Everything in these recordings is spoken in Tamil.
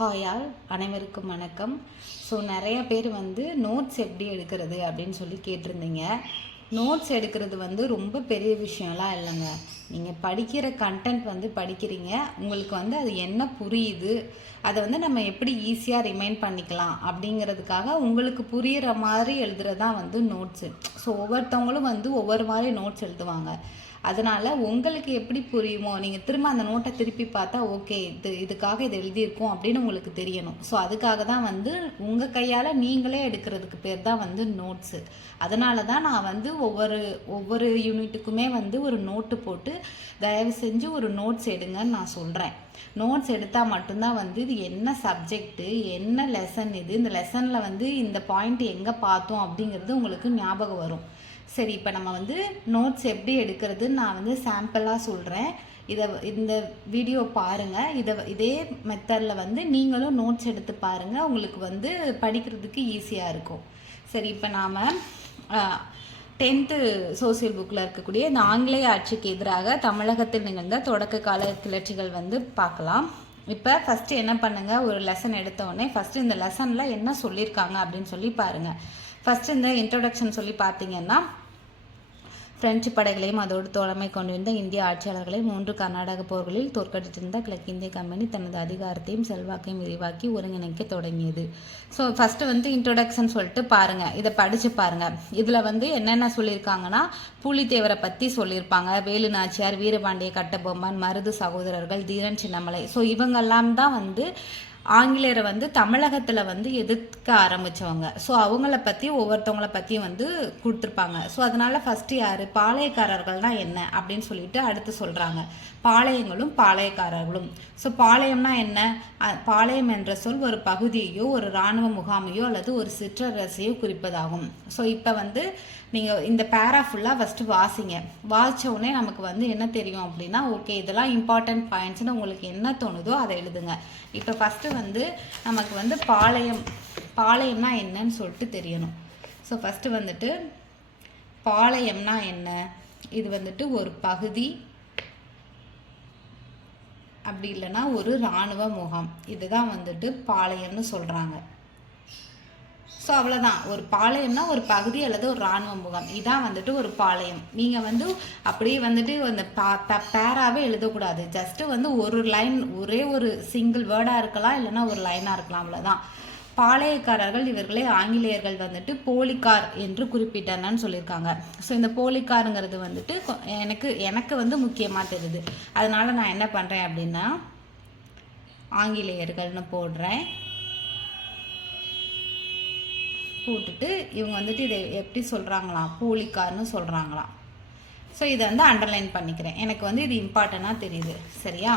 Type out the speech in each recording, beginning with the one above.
ஹாய் ஆல், அனைவருக்கும் வணக்கம். ஸோ நிறைய பேர் நோட்ஸ் எப்படி எடுக்கிறது அப்படின்னு சொல்லி கேட்டிருந்தீங்க. நோட்ஸ் எடுக்கிறது ரொம்ப பெரிய விஷயம்லாம் இல்லைங்க. நீங்கள் படிக்கிற கண்டென்ட் படிக்கிறீங்க, உங்களுக்கு அது என்ன புரியுது, அதை நம்ம எப்படி ஈஸியாக ரிமைண்ட் பண்ணிக்கலாம் அப்படிங்கிறதுக்காக உங்களுக்கு புரிகிற மாதிரி எழுதுறது தான் நோட்ஸு. ஸோ ஒவ்வொருத்தவங்களும் ஒவ்வொரு மாதிரி நோட்ஸ் எழுதுவாங்க. அதனால் உங்களுக்கு எப்படி புரியுமோ நீங்கள் திரும்ப அந்த நோட்டை திருப்பி பார்த்தா ஓகே இதுக்காக இது எழுதியிருக்கோம் அப்படின்னு உங்களுக்கு தெரியணும். ஸோ அதுக்காக தான் உங்கள் கையால் நீங்களே எடுக்கிறதுக்கு பேர் தான் நோட்ஸு. அதனால தான் நான் ஒவ்வொரு யூனிட்டுக்குமே ஒரு நோட்டு போட்டு தயவு செஞ்சு ஒரு நோட்ஸ் எடுங்கன்னு நான் சொல்கிறேன். நோட்ஸ் எடுத்தால் மட்டும்தான் இது என்ன சப்ஜெக்டு, என்ன லெசன், இந்த லெசனில் இந்த பாயிண்ட் எங்கே பார்த்தோம் அப்படிங்கிறது உங்களுக்கு ஞாபகம் வரும். சரி, இப்போ நம்ம நோட்ஸ் எப்படி எடுக்கிறதுன்னு நான் சாம்பிளாக சொல்கிறேன். இந்த வீடியோ பாருங்கள். இதே மெத்தடில் நீங்களும் நோட்ஸ் எடுத்து பாருங்கள். உங்களுக்கு படிக்கிறதுக்கு ஈஸியாக இருக்கும். சரி, இப்போ நாம் 10th சோசியல் புக்கில் இருக்கக்கூடிய இந்த ஆங்கிலேய ஆட்சிக்கு எதிராக தமிழகத்தில் நிகழ்ந்த தொடக்க கால கிளர்ச்சிகள் பார்க்கலாம். இப்போ ஃபஸ்ட்டு என்ன பண்ணுங்கள், ஒரு லெசன் எடுத்தோடனே ஃபஸ்ட்டு இந்த லெசனில் என்ன சொல்லியிருக்காங்க அப்படின்னு சொல்லி பாருங்கள். ஃபஸ்ட்டு இந்த இன்ட்ரொடக்ஷன் சொல்லி பார்த்தீங்கன்னா, பிரெஞ்சு படைகளையும் அதோடு தோழமை கொண்டிருந்த இந்திய ஆட்சியாளர்களை 3 கர்நாடக போர்களில் தோற்கடித்திருந்த கிழக்கிந்திய கம்பெனி தனது அதிகாரத்தையும் செல்வாக்கையும் விரிவாக்கி ஒருங்கிணைக்க தொடங்கியது. ஸோ ஃபஸ்ட்டு இன்ட்ரொடக்ஷன் சொல்லிட்டு பாருங்கள், இதை படித்து பாருங்கள். இதில் என்னென்ன சொல்லியிருக்காங்கன்னா, பூலித்தேவரை பற்றி சொல்லியிருப்பாங்க, வேலு நாச்சியார், வீரபாண்டிய கட்டபொம்மன், மருது சகோதரர்கள், தீரன் சின்னமலை. ஸோ இவங்கெல்லாம் தான் ஆங்கிலேயரை தமிழகத்தில் எதிர்க்க ஆரம்பித்தவங்க. ஸோ அவங்கள பற்றி ஒவ்வொருத்தவங்களை பற்றியும் கொடுத்துருப்பாங்க. ஸோ அதனால் ஃபஸ்ட்டு யார், பாளையக்காரர்கள்னால் என்ன அப்படின்னு சொல்லிட்டு அடுத்து சொல்கிறாங்க. பாளையங்களும் பாளையக்காரர்களும். ஸோ பாளையம்னா என்ன, பாளையம் என்ற சொல் ஒரு பகுதியையோ ஒரு இராணுவ முகாமையோ அல்லது ஒரு சிற்றரசையோ குறிப்பதாகும். ஸோ இப்போ நீங்கள் இந்த பேரா ஃபுல்லாக ஃபஸ்ட்டு வாசிங்க. வாசித்த உடனே நமக்கு என்ன தெரியும் அப்படின்னா, ஓகே இதெல்லாம் இம்பார்ட்டன்ட் பாயிண்ட்ஸ்னு உங்களுக்கு என்ன தோணுதோ அதை எழுதுங்க. இப்போ ஃபஸ்ட்டு நமக்கு பாளையம்னா என்னன்னு சொல்லிட்டு தெரியணும். ஸோ ஃபஸ்ட்டு பாளையம்னா என்ன, இது ஒரு பகுதி, அப்படி இல்லைன்னா ஒரு இராணுவ முகாம். இதுதான் பாளையம்னு சொல்கிறாங்க. ஸோ அவ்வளோதான். ஒரு பாளையம்னா ஒரு பகுதி அல்லது ஒரு இராணுவ முகாம். இதான் ஒரு பாளையம். நீங்கள் அப்படியே அந்த பேராகவே எழுதக்கூடாது. ஜஸ்ட்டு ஒரு லைன், ஒரே ஒரு சிங்கிள் வேர்டாக இருக்கலாம், இல்லைன்னா ஒரு லைனாக இருக்கலாம், அவ்வளோதான். பாளையக்காரர்கள் இவர்களை ஆங்கிலேயர்கள் போலிக்கார் என்று குறிப்பிட்டனன்னு சொல்லியிருக்காங்க. ஸோ இந்த போலிக்காருங்கிறது எனக்கு முக்கியமாக தெரியுது. அதனால் நான் என்ன பண்ணுறேன் அப்படின்னா, ஆங்கிலேயர்கள்னு போடுறேன். போட்டுட்டு இவங்க இதை எப்படி சொல்கிறாங்களாம், போலிக்கார்னு சொல்கிறாங்களாம். ஸோ இதை அண்டர்லைன் பண்ணிக்கிறேன். எனக்கு இது இம்பார்ட்டண்ட்டாக தெரியுது. சரியா?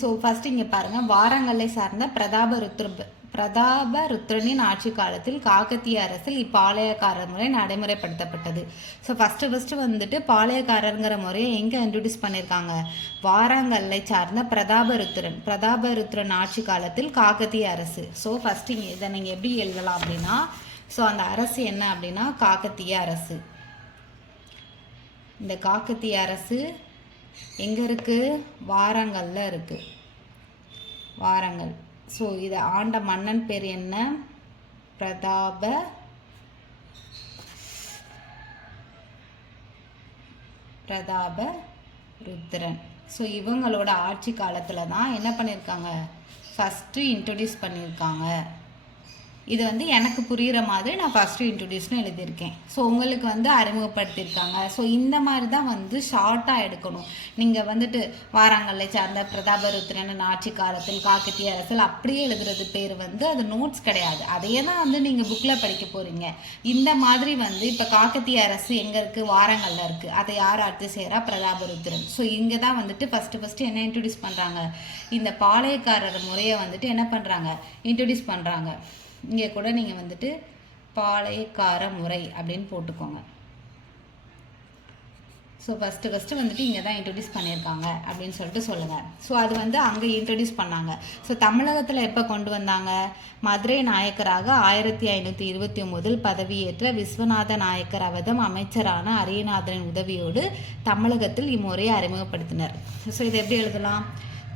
ஸோ ஃபஸ்ட்டு இங்கே பாருங்கள், வாரங்கலை சார்ந்த பிரதாபருத்ரனின் ஆட்சி காலத்தில் காக்கத்திய அரசில் இப்பாளையக்காரர் முறை நடைமுறைப்படுத்தப்பட்டது. ஸோ ஃபஸ்ட்டு பாளையக்காரருங்கிற முறையை எங்கே இன்ட்ரடியூஸ் பண்ணியிருக்காங்க, வாரங்கல்லை சார்ந்த பிரதாபருத்ரன் ஆட்சி காலத்தில் காக்கத்திய அரசு. ஸோ ஃபஸ்ட்டு இதை நீங்கள் எப்படி எழுதலாம் அப்படின்னா, ஸோ அந்த அரசு என்ன அப்படின்னா காக்கத்திய அரசு. இந்த காக்கத்திய அரசு எங்கே இருக்குது, வாரங்கல்ல இருக்குது. வாரங்கல். ஸோ இதை ஆண்ட மன்னன் பேர் என்ன, பிரதாபருத்ரன். ஸோ இவங்களோட ஆட்சி காலத்தில் தான் என்ன பண்ணியிருக்காங்க, ஃபஸ்ட்டு இன்ட்ரடியூஸ் பண்ணியிருக்காங்க. இது எனக்கு புரிகிற மாதிரி நான் ஃபஸ்ட்டு இன்ட்ரடியூஸ்னு எழுதியிருக்கேன். ஸோ உங்களுக்கு அறிமுகப்படுத்தியிருக்காங்க. ஸோ இந்த மாதிரி தான் ஷார்ட்டாக எடுக்கணும். நீங்கள் வாராங்கல்லை சார்ந்த பிரதாபருத்ரன் ஆட்சி காலத்தில் காக்கத்திய அரசில் அப்படியே எழுதுறது பேர் அது நோட்ஸ் கிடையாது. அதையே தான் நீங்கள் புக்கில் படிக்க போகிறீங்க. இந்த மாதிரி இப்போ காக்கத்திய அரசு எங்கே இருக்குது, வாரங்கல்ல இருக்குது. அதை யார் ஆட்சி செய்கிறா, பிரதாபருத்ரன். ஸோ இங்கே தான் ஃபஸ்ட்டு என்ன இன்ட்ரடியூஸ் பண்ணுறாங்க, இந்த பாளையக்காரர் முறையை என்ன பண்ணுறாங்க, இன்ட்ரடியூஸ் பண்ணுறாங்க. இங்கே கூட நீங்கள் பாளையக்கார முறை அப்படின்னு போட்டுக்கோங்க. ஸோ ஃபஸ்ட்டு இங்கே தான் இன்ட்ரடியூஸ் பண்ணியிருக்காங்க அப்படின்னு சொல்லிட்டு சொல்லுங்கள். ஸோ அது அங்கே இன்ட்ரடியூஸ் பண்ணாங்க. ஸோ தமிழகத்தில் எப்போ கொண்டு வந்தாங்க, மதுரை நாயக்கராக 1529 பதவியேற்ற விஸ்வநாத நாயக்கர் அவதம் அமைச்சரான அரியநாதனின் உதவியோடு தமிழகத்தில் இம்முறையை அறிமுகப்படுத்தினர். ஸோ இதை எப்படி எழுதலாம்,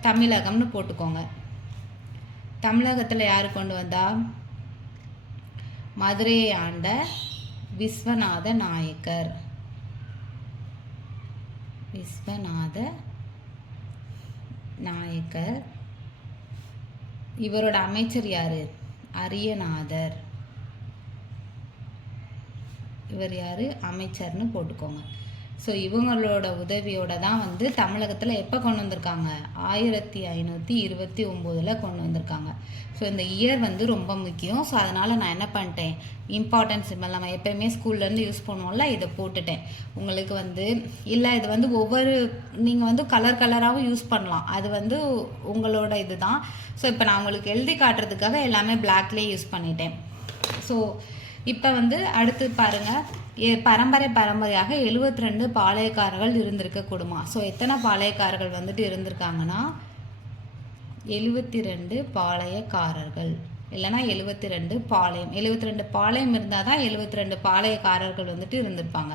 தமிழகம்னு போட்டுக்கோங்க. தமிழகத்தில் யார் கொண்டு வந்தா? மதுரையை ஆண்ட விஸ்வநாத நாயக்கர். விஸ்வநாத நாயக்கர். இவரோட அமைச்சர் யாரு? அரியநாதர். இவர் யாரு? அமைச்சர்னு போட்டுக்கோங்க. ஸோ இவங்களோட உதவியோட தான் வந்து தமிழகத்தில் எப்போ கொண்டு வந்திருக்காங்க? 1529 கொண்டு வந்திருக்காங்க. ஸோ இந்த இயர் வந்து ரொம்ப முக்கியம். ஸோ அதனால் நான் என்ன பண்ணிட்டேன், இம்பார்ட்டன்ட் சிம்பிள் நம்ம எப்போயுமே ஸ்கூல்லேருந்து யூஸ் பண்ணுவோம்ல, இதை போட்டுட்டேன். உங்களுக்கு வந்து இல்லை இது வந்து ஒவ்வொரு நீங்கள் வந்து கலர் கலராகவும் யூஸ் பண்ணலாம், அது வந்து உங்களோட இது தான். ஸோ இப்போ நான் உங்களுக்கு எழுதி காட்டுறதுக்காக எல்லாமே பிளாக்லேயே யூஸ் பண்ணிட்டேன். ஸோ இப்போ வந்து அடுத்து பாருங்கள், பரம்பரையாக 72 பாளையக்காரர்கள் இருந்திருக்க கூடுமா? ஸோ எத்தனை பாளையக்காரர்கள் வந்துட்டு இருந்திருக்காங்கன்னா 72 பாளையக்காரர்கள், இல்லைனா 72 பாளையம். 72 பாளையம் இருந்தால் தான் 72 பாளையக்காரர்கள் வந்துட்டு இருந்திருப்பாங்க.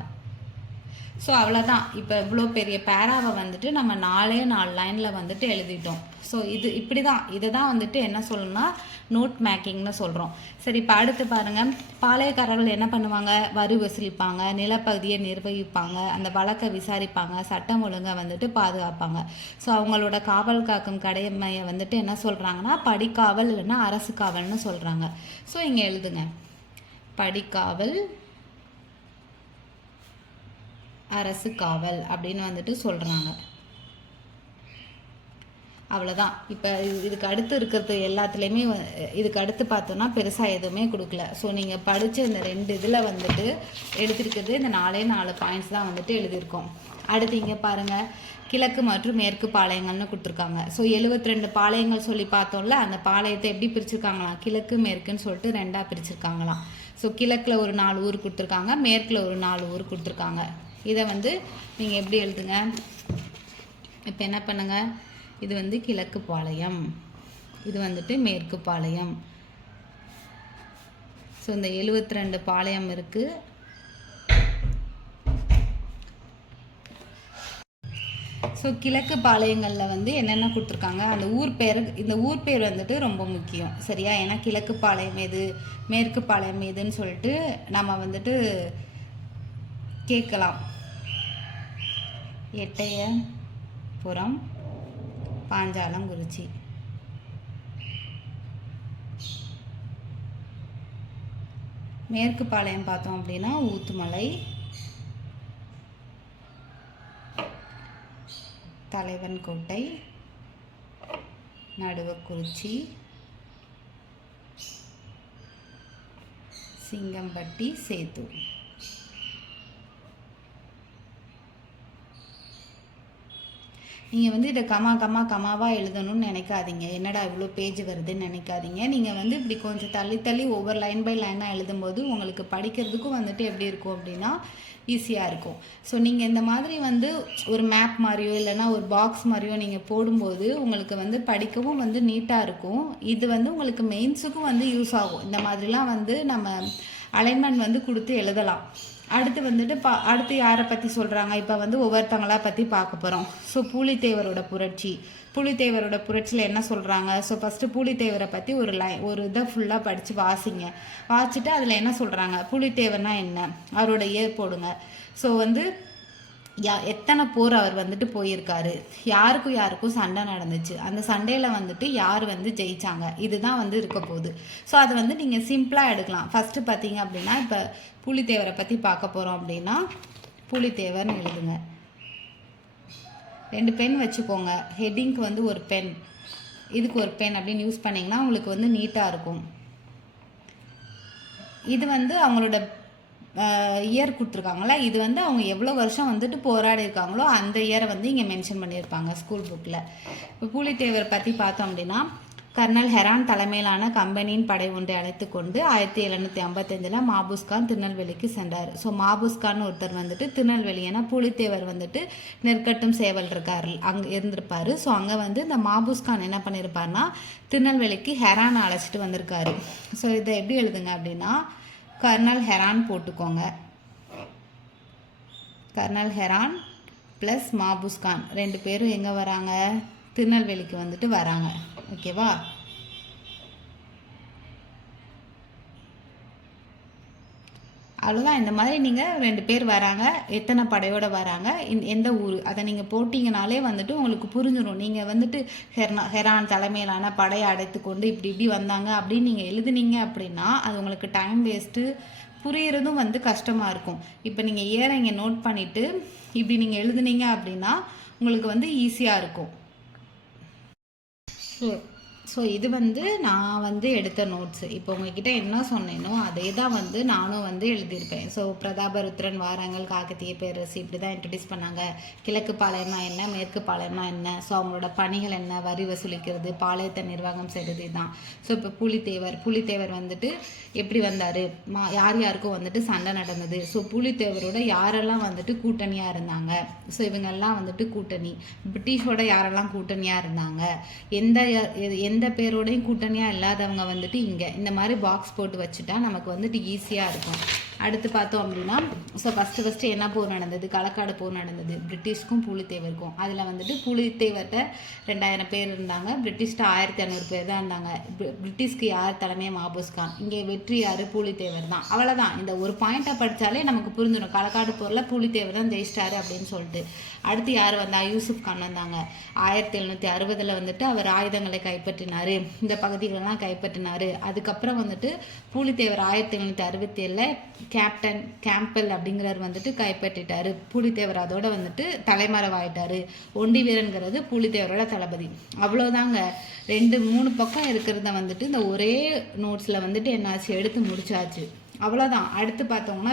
ஸோ அவ்வளோதான். இப்போ இவ்வளோ பெரிய பேராவை வந்துட்டு நம்ம 4 லைனில் வந்துட்டு எழுதிட்டோம். ஸோ இப்படி தான், இதை தான் வந்துட்டு என்ன சொல்லணும்னா நோட் மேக்கிங்னு சொல்கிறோம். சரி, இப்போ அடுத்து பாருங்கள், பாளையக்காரர்கள் என்ன பண்ணுவாங்க? வரி வசூலிப்பாங்க, நிலப்பகுதியை நிர்வகிப்பாங்க, அந்த வழக்கை விசாரிப்பாங்க, சட்டம் ஒழுங்கை வந்துட்டு பாதுகாப்பாங்க. ஸோ அவங்களோட காவல் காக்கும் கடமையை வந்துட்டு என்ன சொல்கிறாங்கன்னா படிக்காவல் இல்லைன்னா அரசு காவல்னு சொல்கிறாங்க. ஸோ இங்கே எழுதுங்க, படிக்காவல் அரசு காவல் அப்படின்னு வந்துட்டு சொல்கிறாங்க. அவ்வளோதான். இப்போ இதுக்கு அடுத்து இருக்கிறது எல்லாத்துலேயுமே இதுக்கு அடுத்து பார்த்தோன்னா பெருசாக எதுவுமே கொடுக்கல. ஸோ நீங்கள் படித்த இந்த 2 இதில் வந்துட்டு எடுத்திருக்கிறது இந்த 4 பாயிண்ட்ஸ் தான் வந்துட்டு எழுதியிருக்கோம். அடுத்து இங்கே பாருங்கள், கிழக்கு மற்றும் மேற்கு பாளையங்கள்னு கொடுத்துருக்காங்க. ஸோ 72 பாளையங்கள் சொல்லி பார்த்தோம்ல, அந்த பாளையத்தை எப்படி பிரிச்சுருக்காங்களாம்? கிழக்கு மேற்குன்னு சொல்லிட்டு 2ஆக பிரிச்சுருக்காங்களாம். ஸோ கிழக்கில் ஒரு 4 ஊர் கொடுத்துருக்காங்க, மேற்கில் ஒரு 4 ஊர் கொடுத்துருக்காங்க. இதை வந்து நீங்கள் எப்படி எழுதுங்க? இப்போ என்ன பண்ணுங்கள், இது வந்து கிழக்கு பாளையம், இது வந்துட்டு மேற்கு பாளையம். ஸோ இந்த 72 பாளையம் இருக்குது. ஸோ கிழக்கு பாளையங்களில் வந்து என்னென்ன கொடுத்துருக்காங்க, அந்த ஊர் பேர், இந்த ஊர் பேர் வந்துட்டு ரொம்ப முக்கியம், சரியா? ஏன்னா கிழக்கு பாளையம் எது, மேற்கு பாளையம் எதுன்னு சொல்லிட்டு நம்ம வந்துட்டு கேட்கலாம். எட்டயபுரம், பாஞ்சாலங்குறிச்சி. மேற்கு பாளையம் பார்த்தோம் அப்படின்னா ஊத்துமலை, தலைவன்கோட்டை, நடுவக்குறிச்சி, சிங்கம்பட்டி, சேத்தூர். நீங்கள் வந்து இதை கமாவாக எழுதணும்னு நினைக்காதீங்க. என்னடா இவ்வளோ பேஜ் வருதுன்னு நினைக்காதீங்க. நீங்கள் வந்து இப்படி கொஞ்சம் தள்ளி ஒவ்வொரு லைன் பை லைனாக எழுதும்போது உங்களுக்கு படிக்கிறதுக்கும் வந்துட்டு எப்படி இருக்கும் அப்படின்னா ஈஸியாக இருக்கும். ஸோ நீங்கள் இந்த மாதிரி வந்து ஒரு மேப் மாதிரியோ இல்லைனா ஒரு பாக்ஸ் மாதிரியோ நீங்கள் போடும்போது உங்களுக்கு வந்து படிக்கவும் வந்து நீட்டாக இருக்கும். இது வந்து உங்களுக்கு மெயின்ஸுக்கும் வந்து யூஸ் ஆகும். இந்த மாதிரிலாம் வந்து நம்ம அலைன்மெண்ட் வந்து கொடுத்து எழுதலாம். அடுத்து வந்துட்டு அடுத்து யாரை பற்றி சொல்கிறாங்க, இப்போ வந்து ஒவ்வொருத்தங்களா பற்றி பார்க்க போகிறோம். ஸோ பூலித்தேவரோட புரட்சியில் என்ன சொல்கிறாங்க? ஸோ ஃபஸ்ட்டு பூலித்தேவரை பற்றி ஒரு இதை ஃபுல்லாக படித்து வாசிச்சுட்டு அதில் என்ன சொல்கிறாங்க, பூலித்தேவர்னா என்ன, அவரோட இயர் போடுங்க. ஸோ வந்து எத்தனை போர் அவர் வந்துட்டு போயிருக்காரு, யாருக்கும் சண்டை நடந்துச்சு, அந்த சண்டையில் வந்துட்டு யார் வந்து ஜெயிச்சாங்க, இதுதான் வந்து இருக்க போகுது. ஸோ அதை வந்து நீங்கள் சிம்பிளாக எடுக்கலாம். ஃபஸ்ட்டு பார்த்தீங்க அப்படின்னா இப்போ பூலித்தேவரை பற்றி பார்க்க போகிறோம் அப்படின்னா பூலித்தேவர்னு எழுதுங்க. 2 பென் வச்சுக்கோங்க. ஹெட்டிங்க்கு வந்து ஒரு பென், இதுக்கு ஒரு பென் அப்படின்னு யூஸ் பண்ணிங்கன்னா உங்களுக்கு வந்து நீட்டாக இருக்கும். இது வந்து அவங்களோட இயர் கொடுத்துருக்காங்களா, இது வந்து அவங்க எவ்வளோ வருஷம் வந்துட்டு போராடி இருக்காங்களோ அந்த இயரை வந்து இங்கே மென்ஷன் பண்ணியிருப்பாங்க ஸ்கூல் புக்கில். இப்போ பூலித்தேவர் பற்றி பார்த்தோம் அப்படின்னா கர்னல் ஹெரான் தலைமையிலான கம்பெனியின் படை ஒன்றை அழைத்து கொண்டு 1755 மாபுஸ்கான் திருநெல்வேலிக்கு சென்றார். ஸோ மாபுஸ்கான் ஒருத்தர் வந்துட்டு திருநெல்வேலி, ஏன்னா பூலித்தேவர் வந்துட்டு நெற்கட்டும் சேவல் இருக்காரு, அங்கே இருந்திருப்பாரு. ஸோ அங்கே வந்து இந்த மாபுஸ்கான் என்ன பண்ணியிருப்பாருன்னா திருநெல்வேலிக்கு ஹெரானை அழைச்சிட்டு வந்திருக்காரு. ஸோ இதை எப்படி எழுதுங்க அப்படின்னா கர்னல் ஹெரான் போட்டுக்கோங்க. கர்னல் ஹெரான் ப்ளஸ் மாபுஸ்கான் 2 பேரும் எங்கே வராங்க, திருநெல்வேலிக்கு வந்துட்டு வராங்க. ஓகேவா? அவ்வளோதான். இந்த மாதிரி நீங்கள் 2 பேர் வராங்க, எத்தனை படையோடு வராங்க, எந்த ஊர், அதை நீங்கள் போட்டிங்கனாலே வந்துட்டு உங்களுக்கு புரிஞ்சிடும். நீங்கள் வந்துட்டு ஹெரான் தலைமையிலான படையை அடைத்து கொண்டு இப்படி இப்படி வந்தாங்க அப்படின்னு நீங்கள் எழுதுனீங்க அப்படின்னா அது உங்களுக்கு டைம் வேஸ்ட்டு, புரிகிறதும் வந்து கஷ்டமாக இருக்கும். இப்போ நீங்கள் இங்கே நோட் பண்ணிவிட்டு இப்படி நீங்கள் எழுதுனீங்க அப்படின்னா உங்களுக்கு வந்து ஈஸியாக இருக்கும். ஸோ இது வந்து நான் வந்து எடுத்த நோட்ஸு. இப்போ உங்ககிட்ட என்ன சொன்னேனோ அதே தான் வந்து நானும் வந்து எழுதியிருப்பேன். ஸோ பிரதாபருத்ரன் வாரங்கள், காக்கத்திய பேரரசு இப்படி தான் இன்ட்ரடியூஸ் பண்ணாங்க. கிழக்கு பாளையம்னா என்ன, மேற்கு பாளையம்னா என்ன, ஸோ அவங்களோட பணிகள் என்ன, வரி வசூலிக்கிறது, பாளையத்தை நிர்வாகம் செய்கிறது தான். ஸோ இப்போ புலித்தேவர் வந்துட்டு எப்படி வந்தார், யார் யாருக்கும் வந்துட்டு சண்டை நடந்தது, ஸோ புலித்தேவரோட யாரெல்லாம் வந்துட்டு கூட்டணியாக இருந்தாங்க, ஸோ இவங்கெல்லாம் வந்துட்டு கூட்டணி, பிரிட்டிஷோட யாரெல்லாம் கூட்டணியாக இருந்தாங்க, எந்த பேரோடையும் கூட்டணியாக இல்லாதவங்க வந்துட்டு இங்கே இந்த மாதிரி பாக்ஸ் போட்டு வச்சுட்டா நமக்கு வந்துட்டு ஈஸியாக இருக்கும். அடுத்து பார்த்தோம் அப்படின்னா ஸோ ஃபஸ்ட்டு என்ன போர் நடந்தது, களக்காடு போர் நடந்தது, பிரிட்டிஷ்க்கும் புலித்தேவருக்கும். அதில் வந்துட்டு புலித்தேவர்கிட்ட 2000 பேர் இருந்தாங்க, பிரிட்டிஷ்ட 1500 பேர் தான் இருந்தாங்க. பிரிட்டிஷ்க்கு யார் தலைமையாக, மாபூஸ் கான். இங்கே வெற்றி யார், புலித்தேவர் தான். அவ்வளோதான். இந்த ஒரு பாயிண்ட்டை படித்தாலே நமக்கு புரிஞ்சிடும் களக்காடு போரில் புலித்தேவர் தான் ஜெயிச்சிட்டாரு அப்படின்னு சொல்லிட்டு. அடுத்து யார் வந்தா, யூசுப் கான் வந்தாங்க. 1760 வந்துட்டு அவர் ஆயுதங்களை கைப்பற்றினார், இந்த பகுதிகளெல்லாம் கைப்பற்றினார். அதுக்கப்புறம் வந்துட்டு புலித்தேவர் 1767 கேப்டன் கேம்பல் அப்படிங்கிறவர் வந்துட்டு கைப்பற்றிட்டாரு. புலித்தேவர் அதோட வந்துட்டு தலைமறைவாயிட்டாரு. ஒண்டி வீரன்கிறது புலித்தேவரோட தளபதி. அவ்வளோதாங்க. 2-3 பக்கம் இருக்கிறத வந்துட்டு இந்த ஒரே நோட்ஸில் வந்துட்டு என்னாச்சு, எடுத்து முடிச்சாச்சு. அவ்வளோதான். அடுத்து பார்த்தோம்னா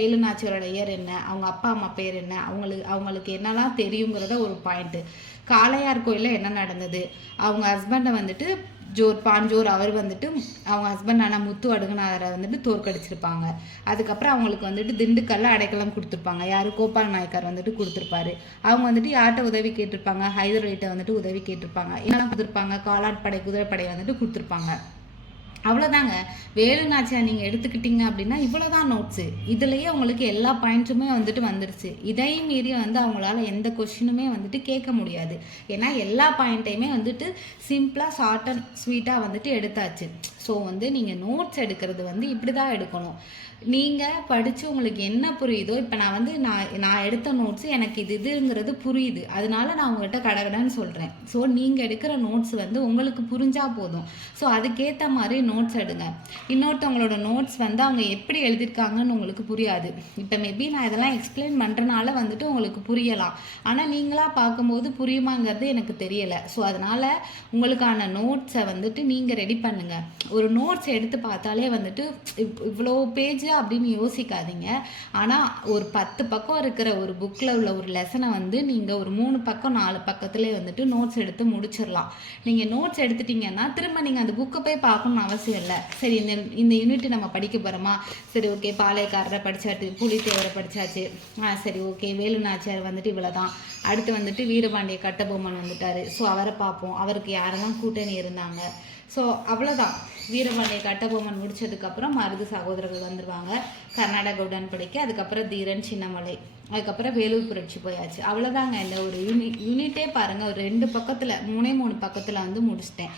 வேலுநாச்சியாரோட இயர் என்ன, அவங்க அப்பா அம்மா பேர் என்ன, அவங்களுக்கு என்னெல்லாம் தெரியுங்கிறத ஒரு பாயிண்ட்டு. காளையார் கோயிலில் என்ன நடந்தது, அவங்க ஹஸ்பண்டை வந்துட்டு பாஞ்சோர் அவர் வந்துட்டு அவங்க ஹஸ்பண்டான முத்து அடுகனாரை வந்துட்டு தோற்கடிச்சிருப்பாங்க. அதுக்கப்புறம் அவங்களுக்கு வந்துட்டு திண்டுக்கல்ல அடைக்கலம் கொடுத்துருப்பாங்க. யார், கோபால் நாயக்கர் வந்துட்டு கொடுத்துருப்பாரு. அவங்க வந்துட்டு யார்கிட்ட உதவி கேட்டிருப்பாங்க, ஹைதர் அலிகிட்ட வந்துட்டு உதவி கேட்டிருப்பாங்க. என்னெல்லாம் கொடுத்துருப்பாங்க, காலாட்படை, குதிரைப்படை வந்துட்டு கொடுத்துருப்பாங்க. அவ்வளோதாங்க. வேலுநாச்சியார் நீங்கள் எடுத்துக்கிட்டிங்க அப்படின்னா இவ்வளோதான் நோட்ஸு. இதுலேயே உங்களுக்கு எல்லா பாயிண்ட்ஸுமே வந்துட்டு வந்துருச்சு. இதையும் மீறி வந்து அவங்களால எந்த கொஷினுமே வந்துட்டு கேட்க முடியாது. ஏன்னா எல்லா பாயிண்ட்டையுமே வந்துட்டு சிம்பிளாக ஷார்ட் அண்ட் ஸ்வீட்டாக வந்துட்டு எடுத்தாச்சு. ஸோ வந்து நீங்கள் நோட்ஸ் எடுக்கிறது வந்து இப்படி தான் எடுக்கணும். நீங்கள் படித்து உங்களுக்கு என்ன புரியுதோ, இப்போ நான் வந்து நான் எடுத்த நோட்ஸு எனக்கு இதுங்கிறது புரியுது, அதனால நான் உங்கள்கிட்ட கடகடன்னு சொல்கிறேன். ஸோ நீங்கள் எடுக்கிற நோட்ஸ் வந்து உங்களுக்கு புரிஞ்சால் போதும். ஸோ அதுக்கேற்ற மாதிரி நோட்ஸ் எடுங்க. இன்னொருத்தவங்களோட நோட்ஸ் வந்து அவங்க எப்படி எழுதியிருக்காங்கன்னு உங்களுக்கு புரியாது. இப்போ மேபி நான் இதெல்லாம் எக்ஸ்பிளைன் பண்ணுறனால வந்துட்டு உங்களுக்கு புரியலாம், ஆனால் நீங்களாக பார்க்கும்போது புரியுமாங்கிறது எனக்கு தெரியலை. ஸோ அதனால் உங்களுக்கான நோட்ஸை வந்துட்டு நீங்கள் ரெடி பண்ணுங்கள். ஒரு நோட்ஸ் எடுத்து பார்த்தாலே வந்துட்டு இவ்வளோ பேஜ் அப்படின்னு யோசிக்காதீங்க. ஆனால் ஒரு 10 பக்கம் இருக்கிற ஒரு புக்கில் உள்ள ஒரு லெசனை வந்து நீங்கள் ஒரு 3 பக்கம் 4 பக்கத்துலேயே வந்துட்டு நோட்ஸ் எடுத்து முடிச்சிடலாம். நீங்கள் நோட்ஸ் எடுத்துட்டீங்கன்னா திரும்ப நீங்கள் அந்த புக்கை போய் பார்க்கணும்னு அவசியம் இல்லை. சரி, இந்த யூனிட் நம்ம படிக்க போகிறோமா, சரி ஓகே, பாளையக்காரரை படித்தாச்சு, புலித்தேவரை படித்தாச்சு, சரி ஓகே, வேலுநாச்சியார் வந்துட்டு இவ்வளோதான். அடுத்து வந்துட்டு வீரபாண்டிய கட்டபொம்மன் வந்துட்டார், ஸோ அவரை பார்ப்போம், அவருக்கு யாரெல்லாம் கூட்டணி இருந்தாங்க. ஸோ அவ்வளோதான். வீரபாண்டிய கட்டபொம்மன் முடிச்சதுக்கப்புறம் மருது சகோதரர்கள் வந்துடுவாங்க, கர்நாடக உடன்படிக்கை, அதுக்கப்புறம் தீரன் சின்னமலை, அதுக்கப்புறம் வேலூர் புரட்சி போயாச்சு. அவ்வளோதாங்க. இந்த ஒரு யூனிட்டே பாருங்கள், ஒரு 2 பக்கத்தில் 3 பக்கத்தில் வந்து முடிச்சிட்டேன்.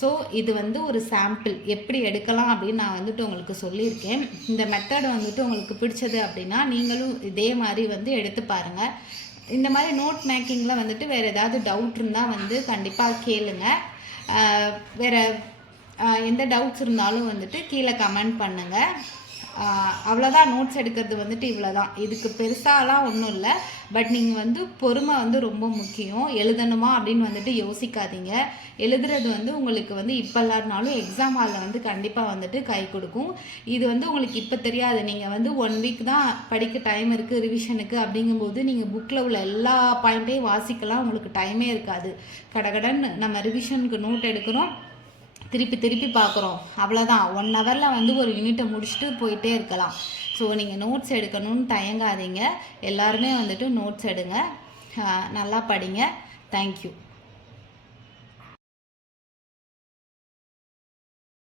ஸோ இது வந்து ஒரு சாம்பிள் எப்படி எடுக்கலாம் அப்படின்னு நான் வந்துட்டு உங்களுக்கு சொல்லியிருக்கேன். இந்த மெத்தட் வந்துட்டு உங்களுக்கு பிடிச்சது அப்படின்னா நீங்களும் இதே மாதிரி வந்து எடுத்து பாருங்கள். இந்த மாதிரி நோட் மேக்கிங்கில் வந்துட்டு வேறு ஏதாவது டவுட் இருந்தால் வந்து கண்டிப்பாக கேளுங்க. வேறு எந்த டவுட்ஸ் இருந்தாலும் வந்துட்டு கீழே கமெண்ட் பண்ணுங்கள். அவ்வளோதான். நோட்ஸ் எடுக்கிறது வந்துட்டு இவ்வளோதான். இதுக்கு பெருசாலாம் ஒன்றும் இல்லை. பட் நீங்கள் வந்து பொறுமை வந்து ரொம்ப முக்கியம். எழுதணுமா அப்படின்னு வந்துட்டு யோசிக்காதீங்க. எழுதுறது வந்து உங்களுக்கு வந்து இப்போ இல்லாட்டினாலும் எக்ஸாம் ஹாலில் வந்து கண்டிப்பாக வந்துட்டு கை கொடுக்கும். இது வந்து உங்களுக்கு இப்போ தெரியாது. நீங்கள் வந்து 1 வீக் தான் படிக்க டைம் இருக்குது ரிவிஷனுக்கு. அப்படிங்கும்போது நீங்கள் புக்கில் உள்ள எல்லா பாயிண்ட்டையும் வாசிக்கலாம், உங்களுக்கு டைமே இருக்காது. கடகடன்னு நம்ம ரிவிஷனுக்கு நோட் எடுக்கிறோம், திருப்பி பார்க்குறோம், அவ்வளோதான். 1 ஹவரில் வந்து ஒரு யூனிட்டை முடிச்சுட்டு போயிட்டே இருக்கலாம். ஸோ நீங்கள் நோட்ஸ் எடுக்கணும்னு தயங்காதீங்க. எல்லாருமே வந்துட்டு நோட்ஸ் எடுங்க, நல்லா படிங்க. தேங்க்யூ.